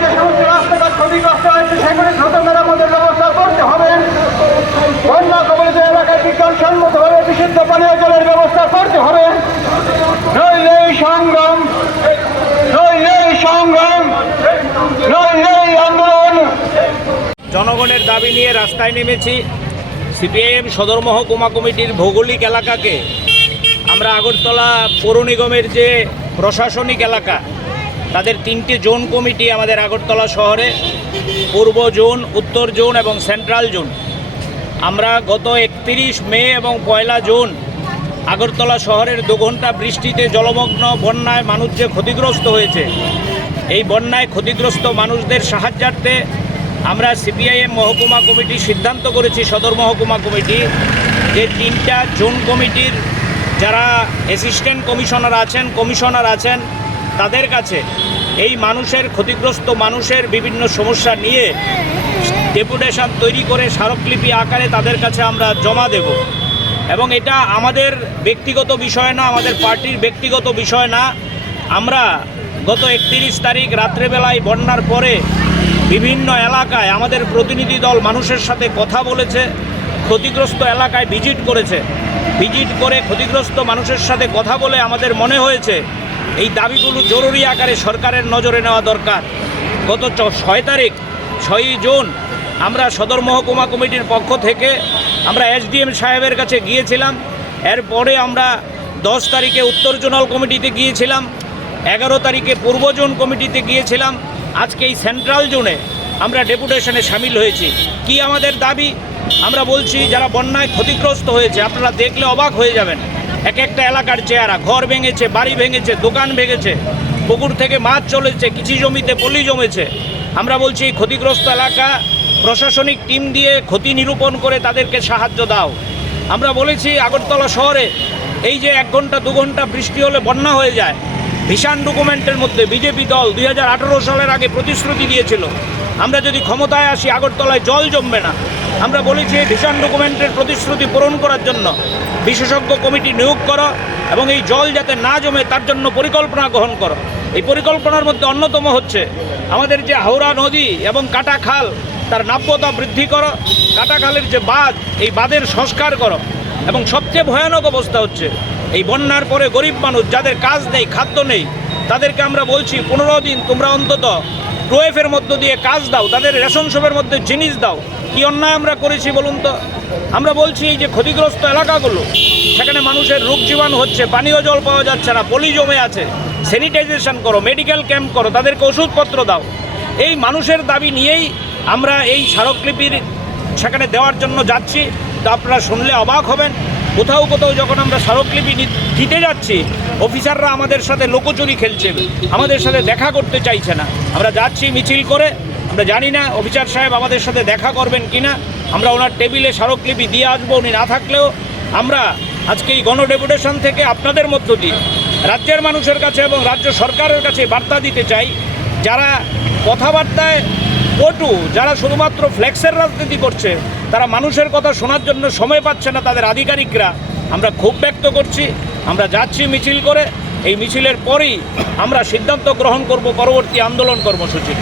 যে সমস্ত রাস্তাঘাট ক্ষতিগ্রস্ত হয়েছে সেগুলি দ্রুত মেরামতের ব্যবস্থা করতে হবে। বন্যা কবলিত এলাকায় বিজ্ঞানসম্মতভাবে বিশুদ্ধ পানীয় জলের ব্যবস্থা করতে হবে। নইলে সংগ্রাম নইলে সংগ্রাম নইলে আন্দোলন। জনগণের দাবি নিয়ে রাস্তায় নেমেছি সিপিআইএম সদর মহকুমা কমিটির ভৌগোলিক এলাকাকে। আমরা আগরতলা পৌর নিগমের যে প্রশাসনিক এলাকা তাদের তিনটি জোন কমিটি আমাদের আগরতলা শহরে, পূর্ব জোন, উত্তর জোন এবং সেন্ট্রাল জোন। আমরা গত একত্রিশ মে এবং পয়লা জুন আগরতলা শহরের দু ঘণ্টা বৃষ্টিতে জলমগ্ন বন্যায় মানুষ যে ক্ষতিগ্রস্ত হয়েছে। এই বন্যায় ক্ষতিগ্রস্ত মানুষদের সাহায্যার্থে আমরা সিপিআইএম মহকুমা কমিটি সিদ্ধান্ত করেছি, সদর মহকুমা কমিটি, যে তিনটা জোন কমিটির যারা অ্যাসিস্ট্যান্ট কমিশনার আছেন কমিশনার আছেন তাদের কাছে এই মানুষের ক্ষতিগ্রস্ত মানুষের বিভিন্ন সমস্যা নিয়ে ডেপুটেশন তৈরি করে স্মারকলিপি আকারে তাদের কাছে আমরা জমা দেব। এবং এটা আমাদের ব্যক্তিগত বিষয় না, আমাদের পার্টির ব্যক্তিগত বিষয় না। আমরা গত একত্রিশ তারিখ রাত্রেবেলায় বন্যার পরে বিভিন্ন এলাকায় আমাদের প্রতিনিধি দল মানুষের সাথে কথা বলেছে, ক্ষতিগ্রস্ত এলাকায় ভিজিট করেছে। ভিজিট করে ক্ষতিগ্রস্ত মানুষের সাথে কথা বলে আমাদের মনে হয়েছে এই দাবিগুলো জরুরি আকারে সরকারের নজরে নেওয়া দরকার। গত ছয় তারিখ, ছয়ই জুন আমরা সদর মহকুমা কমিটির পক্ষ থেকে আমরা এসডিএম সাহেবের কাছে গিয়েছিলাম। এরপরে আমরা দশ তারিখে উত্তর জোনাল কমিটিতে গিয়েছিলাম। এগারো তারিখে পূর্ব জোন কমিটিতে গিয়েছিলাম। আজকে এই সেন্ট্রাল জোনে আমরা ডেপুটেশনে সামিল হয়েছি। কি আমাদের দাবি? আমরা বলছি, যারা বন্যায় ক্ষতিগ্রস্ত হয়েছে, আপনারা দেখলে অবাক হয়ে যাবেন। এক একটা এলাকার চেহারা, ঘর ভেঙেছে, বাড়ি ভেঙেছে, দোকান ভেঙেছে, পুকুর থেকে মাছ চলেছে কিছু জমিতে পলি জমেছে। আমরা বলছি ক্ষতিগ্রস্ত এলাকা প্রশাসনিক টিম দিয়ে ক্ষতি নিরূপণ করে তাদেরকে সাহায্য দাও। আমরা বলেছি, আগরতলা শহরে এই যে এক ঘণ্টা, দু ঘণ্টা বৃষ্টি হলে বন্যা হয়ে যায় ভিশান ডকুমেন্টের মধ্যে বিজেপি দল দুই হাজার আঠেরো সালের আগে প্রতিশ্রুতি দিয়েছিল, আমরা যদি ক্ষমতায় আসি, আগরতলায় জল জমবে না। আমরা বলেছি এই ভিশন ডকুমেন্টের প্রতিশ্রুতি পূরণ করার জন্য বিশেষজ্ঞ কমিটি নিয়োগ করো এবং এই জল যাতে না জমে তার জন্য পরিকল্পনা গ্রহণ করো। এই পরিকল্পনার মধ্যে অন্যতম হচ্ছে আমাদের যে হাওড়া নদী এবং কাটা খাল, তার নাব্যতা বৃদ্ধি করো। কাটা খালের যে বাঁধ, এই বাঁধের সংস্কার করো। এবং সবচেয়ে ভয়ানক অবস্থা হচ্ছে, এই বন্যার পরে গরিব মানুষ যাদের কাজ নেই, খাদ্য নেই, তাদেরকে আমরা বলছি পনেরো দিন তোমরা অন্তত টুয়েফের মধ্য দিয়ে কাজ দাও, তাদের রেশন শপের মধ্যে জিনিস দাও। কি অন্যায় আমরা করেছি বলুন তো? আমরা বলছি এই যে ক্ষতিগ্রস্ত এলাকাগুলো, সেখানে মানুষের রোগ জীবাণু হচ্ছে, পানীয় জল পাওয়া যাচ্ছে না, পলি জমে আছে স্যানিটাইজেশন করো মেডিকেল ক্যাম্প করো, তাদেরকে ওষুধপত্র দাও। এই মানুষের দাবি নিয়েই আমরা এই স্মারকলিপির সেখানে দেওয়ার জন্য যাচ্ছি। তো আপনারা শুনলে অবাক হবেন। কোথাও কোথাও যখন আমরা স্মারকলিপি দিতে যাচ্ছি, অফিসাররা আমাদের সাথে লোকচুরি খেলছে, আমাদের সাথে দেখা করতে চাইছে না। আমরা যাচ্ছি মিছিল করে আমরা জানি না অফিসার সাহেব আমাদের সাথে দেখা করবেন কিনা। আমরা ওনার টেবিলে স্মারকলিপি দিয়ে আসব, উনি না থাকলেও আমরা আজকে এই গণডেপুটেশন থেকে আপনাদের মধ্য দিয়ে রাজ্যের মানুষের কাছে এবং রাজ্য সরকারের কাছে বার্তা দিতে চাই। যারা কথাবার্তায় পটু যারা শুধুমাত্র ফ্লেক্সের রাজনীতি করছে, তারা মানুষের কথা শোনার জন্য সময় পাচ্ছে না তাদের আধিকারিকরা। আমরা ক্ষোভ ব্যক্ত করছি, আমরা যাচ্ছি মিছিল করে, এই মিছিলের পরেই আমরা সিদ্ধান্ত গ্রহণ করব পরবর্তী আন্দোলন কর্মসূচি